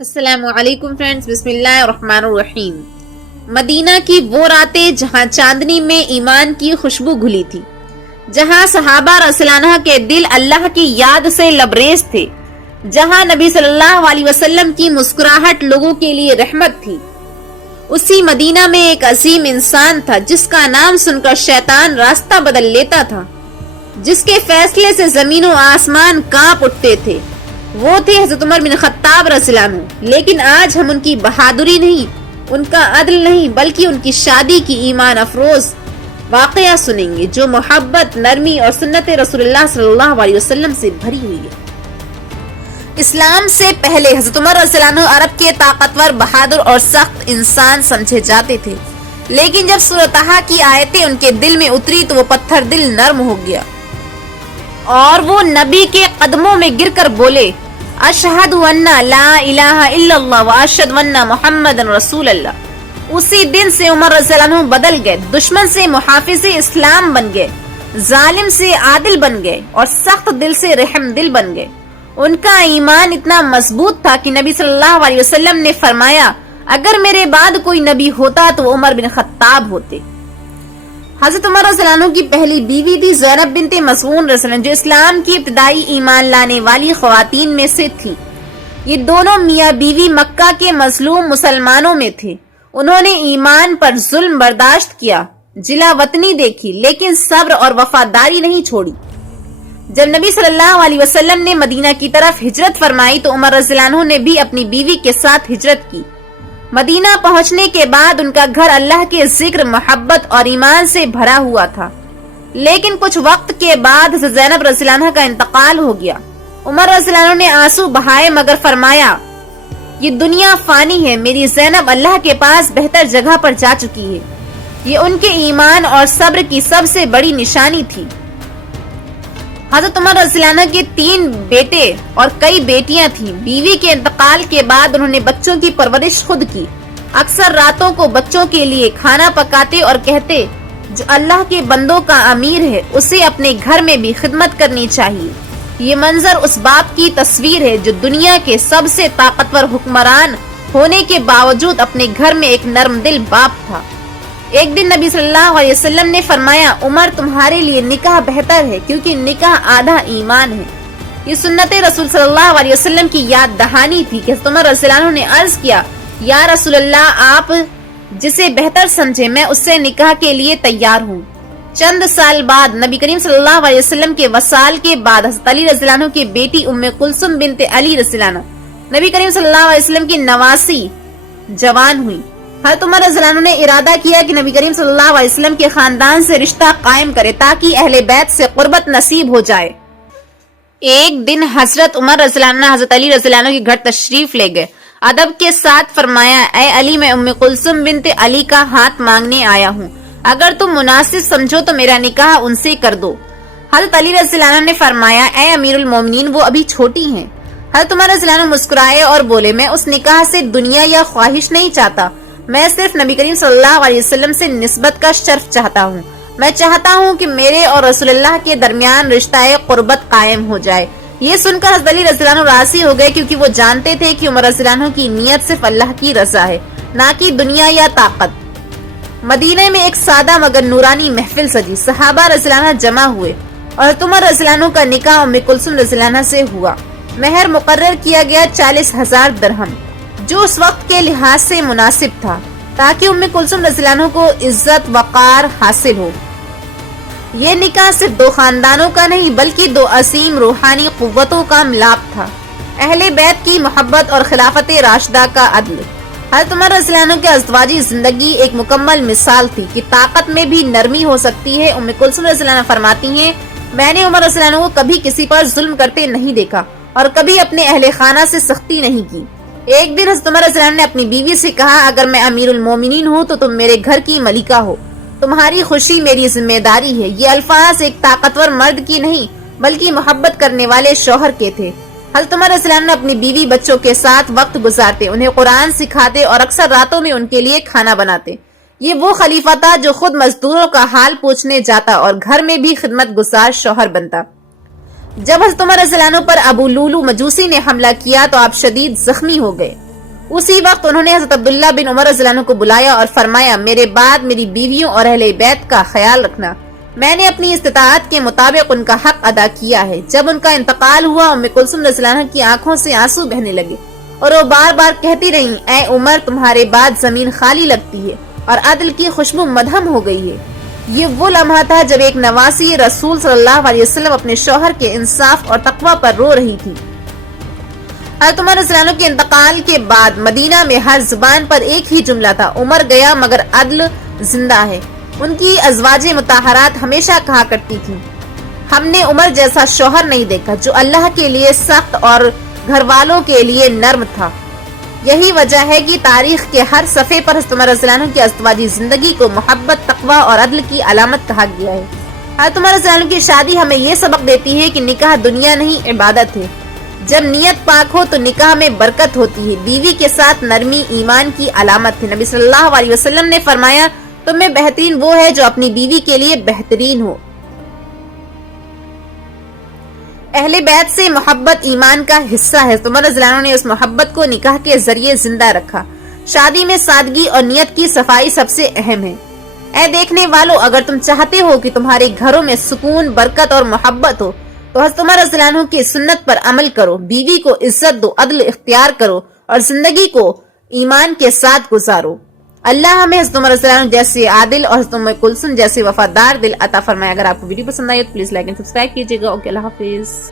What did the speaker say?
السلام علیکم فرینڈز، بسم اللہ الرحمن الرحیم۔ مدینہ کی وہ راتیں جہاں چاندنی میں ایمان کی خوشبو گھلی تھی، جہاں صحابہ رضی اللہ عنہ کے دل اللہ کی یاد سے لبریز تھے، جہاں نبی صلی اللہ علیہ وسلم کی مسکراہٹ لوگوں کے لیے رحمت تھی، اسی مدینہ میں ایک عظیم انسان تھا جس کا نام سن کر شیطان راستہ بدل لیتا تھا، جس کے فیصلے سے زمین و آسمان کانپ اٹھتے تھے۔ وہ تھے حضرت عمر بن خطاب رضی اللہ عنہ۔ لیکن آج ہم ان کی بہادری نہیں، ان کا عدل نہیں، بلکہ ان کی شادی کی ایمان افروز واقعہ سنیں گے جو محبت، نرمی اور سنت رسول اللہ صلی اللہ علیہ وسلم سے بھری ہوئی ہے۔ اسلام سے پہلے حضرت عمر رضی اللہ عنہ عرب کے طاقتور، بہادر اور سخت انسان سمجھے جاتے تھے، لیکن جب سورۃ طٰہٰ کی آیتیں ان کے دل میں اتری تو وہ پتھر دل نرم ہو گیا اور وہ نبی کے قدموں میں گر کر بولے، اشہد ان لا الہ الا اللہ واشہد ان محمد رسول اللہ۔ اسی دن سے عمر رضی اللہ عنہ بدل گئے، دشمن سے محافظ اسلام بن گئے، ظالم سے عادل بن گئے اور سخت دل سے رحم دل بن گئے۔ ان کا ایمان اتنا مضبوط تھا کہ نبی صلی اللہ علیہ وسلم نے فرمایا، اگر میرے بعد کوئی نبی ہوتا تو وہ عمر بن خطاب ہوتے۔ حضرت عمر رضی اللہ عنہ کی پہلی بیوی تھی زینب بنت مظعون رضی اللہ عنہ، جو اسلام کی ابتدائی ایمان لانے والی خواتین میں سے تھی۔ یہ دونوں میاں بیوی مکہ کے مظلوم مسلمانوں میں تھے۔ انہوں نے ایمان پر ظلم برداشت کیا، جلا وطنی دیکھی، لیکن صبر اور وفاداری نہیں چھوڑی۔ جب نبی صلی اللہ علیہ وسلم نے مدینہ کی طرف ہجرت فرمائی تو عمر رضی اللہ عنہ نے بھی اپنی بیوی کے ساتھ ہجرت کی۔ مدینہ پہنچنے کے بعد ان کا گھر اللہ کے ذکر، محبت اور ایمان سے بھرا ہوا تھا، لیکن کچھ وقت کے بعد حضرت زینب رضی اللہ عنہ کا انتقال ہو گیا۔ عمر رضی اللہ عنہ نے آنسو بہائے مگر فرمایا، یہ دنیا فانی ہے، میری زینب اللہ کے پاس بہتر جگہ پر جا چکی ہے۔ یہ ان کے ایمان اور صبر کی سب سے بڑی نشانی تھی۔ حضرت عمر رضی اللہ عنہ کے 3 بیٹے اور کئی بیٹیاں تھیں۔ بیوی کے انتقال کے بعد انہوں نے بچوں کی پرورش خود کی۔ اکثر راتوں کو بچوں کے لیے کھانا پکاتے اور کہتے، جو اللہ کے بندوں کا امیر ہے اسے اپنے گھر میں بھی خدمت کرنی چاہیے۔ یہ منظر اس باپ کی تصویر ہے جو دنیا کے سب سے طاقتور حکمران ہونے کے باوجود اپنے گھر میں ایک نرم دل باپ تھا۔ ایک دن نبی صلی اللہ علیہ وسلم نے فرمایا، عمر تمہارے لیے نکاح بہتر ہے کیونکہ نکاح آدھا ایمان ہے۔ یہ سنت رسول صلی اللہ علیہ وسلم کی یاد دہانی تھی کہ عمر رضی اللہ عنہ نے عرض کیا، یا رسول اللہ، آپ جسے بہتر سمجھے میں اس سے نکاح کے لیے تیار ہوں۔ چند سال بعد نبی کریم صلی اللہ علیہ وسلم کے وصال کے بعد حضرت علی رضی اللہ عنہ کی بیٹی ام کلثوم بنت علی رضی اللہ عنہ نبی کریم صلی اللہ علیہ وسلم کی نواسی جوان ہوئی۔ حضرت عمر رضی اللہ عنہ نے ارادہ کیا کہ نبی کریم صلی اللہ علیہ وسلم کے خاندان سے رشتہ قائم کرے تاکہ اہل بیت سے قربت نصیب ہو جائے۔ ایک دن حضرت عمر رضی اللہ عنہ حضرت علی رضی اللہ عنہ کے گھر تشریف لے گئے، ادب کے ساتھ فرمایا، اے علی، میں ام کلثوم بنت علی کا ہاتھ مانگنے آیا ہوں، اگر تم مناسب سمجھو تو میرا نکاح ان سے کر دو۔ حضرت علی رضی اللہ عنہ نے فرمایا، اے امیر المومنین، وہ ابھی چھوٹی ہیں۔ حضرت عمر رضی اللہ عنہ مسکرائے اور بولے، میں اس نکاح سے دنیا یا خواہش نہیں چاہتا، میں صرف نبی کریم صلی اللہ علیہ وسلم سے نسبت کا شرف چاہتا ہوں۔ میں چاہتا ہوں کہ میرے اور رسول اللہ کے درمیان رشتہ قربت قائم ہو جائے۔ یہ سن کر حضرت علی رضی اللہ عنہ راضی ہو گئے کیونکہ وہ جانتے تھے کہ عمر رضی اللہ عنہ کی نیت صرف اللہ کی رضا ہے، نہ کہ دنیا یا طاقت۔ مدینہ میں ایک سادہ مگر نورانی محفل سجی، صحابہ رضی اللہ عنہ جمع ہوئے اور حضرت عمر رضی اللہ عنہ کا نکاح ام کلثوم رضی اللہ عنہ سے ہوا۔ مہر مقرر کیا گیا 40,000 درہم، جو اس وقت کے لحاظ سے مناسب تھا، تاکہ ام کلثوم رضی اللہ عنہ کو عزت وقار حاصل ہو۔ یہ نکاح صرف 2 خاندانوں کا نہیں بلکہ 2 عظیم روحانی قوتوں کا ملاپ تھا، اہل بیت کی محبت اور خلافت راشدہ کا عدل۔ حضرت عمر رضی اللہ عنہ کے ازدواجی زندگی ایک مکمل مثال تھی کہ طاقت میں بھی نرمی ہو سکتی ہے۔ ام کلثوم رضی اللہ عنہ فرماتی ہیں، میں نے عمر رضی اللہ عنہ کو کبھی کسی پر ظلم کرتے نہیں دیکھا اور کبھی اپنے اہل خانہ سے سختی نہیں کی۔ ایک دن حضرت عمر رضی اللہ عنہ نے اپنی بیوی سے کہا، اگر میں امیر المومنین ہوں تو تم میرے گھر کی ملکہ ہو، تمہاری خوشی میری ذمہ داری ہے۔ یہ الفاظ ایک طاقتور مرد کی نہیں بلکہ محبت کرنے والے شوہر کے تھے۔ حضرت عمر رضی اللہ عنہ اپنی بیوی بچوں کے ساتھ وقت گزارتے، انہیں قرآن سکھاتے اور اکثر راتوں میں ان کے لیے کھانا بناتے۔ یہ وہ خلیفہ تھا جو خود مزدوروں کا حال پوچھنے جاتا اور گھر میں بھی خدمت گزار شوہر بنتا۔ جب حضرت عمر رضی اللہ عنہ پر ابو لولو مجوسی نے حملہ کیا تو آپ شدید زخمی ہو گئے۔ اسی وقت انہوں نے حضرت عبداللہ بن عمر رضی اللہ عنہ کو بلایا اور فرمایا میرے بعد میری بیویوں اور اہل بیت کا خیال رکھنا، میں نے اپنی استطاعت کے مطابق ان کا حق ادا کیا ہے۔ جب ان کا انتقال ہوا ام کلثوم رضی اللہ عنہ کی آنکھوں سے آنسو بہنے لگے اور وہ بار بار کہتی رہیں اے عمر تمہارے بعد زمین خالی لگتی ہے اور عدل کی خوشبو مدھم ہو گئی ہے۔ یہ وہ لمحہ تھا جب ایک نواسی رسول صلی اللہ علیہ وسلم اپنے شوہر کے انصاف اور تقوی پر رو رہی تھی۔ حضرت عمر رضی اللہ عنہ کے انتقال کے بعد مدینہ میں ہر زبان پر ایک ہی جملہ تھا، عمر گیا مگر عدل زندہ ہے۔ ان کی ازواج مطہرات ہمیشہ کہا کرتی تھی ہم نے عمر جیسا شوہر نہیں دیکھا جو اللہ کے لیے سخت اور گھر والوں کے لیے نرم تھا۔ یہی وجہ ہے کہ تاریخ کے ہر صفحے پر حضرت عمر رضی اللہ عنہ کی ازدواجی زندگی کو محبت، تقوی اور عدل کی علامت کہا گیا ہے۔ حضرت عمر رضی اللہ عنہ کی شادی ہمیں یہ سبق دیتی ہے کہ نکاح دنیا نہیں عبادت ہے۔ جب نیت پاک ہو تو نکاح میں برکت ہوتی ہے۔ بیوی کے ساتھ نرمی ایمان کی علامت ہے۔ نبی صلی اللہ علیہ وسلم نے فرمایا تم میں بہترین وہ ہے جو اپنی بیوی کے لیے بہترین ہو۔ اہل بیت سے محبت ایمان کا حصہ ہے۔ عمر رضی اللہ عنہ نے اس محبت کو نکاح کے ذریعے زندہ رکھا۔ شادی میں سادگی اور نیت کی صفائی سب سے اہم ہے۔ اے دیکھنے والو اگر تم چاہتے ہو کہ تمہارے گھروں میں سکون، برکت اور محبت ہو تو حضرت عمر رضی اللہ عنہ کی سنت پر عمل کرو، بیوی کو عزت دو، عدل اختیار کرو اور زندگی کو ایمان کے ساتھ گزارو۔ اللہ ہمیں حضرت عمر رضی اللہ عنہ جیسے عادل اور حضرت ام کلثوم جیسے وفادار دل عطا فرمائے۔ اگر آپ کو ویڈیو پسند آئی تو پلیز لائک اینڈ سبسکرائب کیجیے گا۔ اوکے، اللہ حافظ۔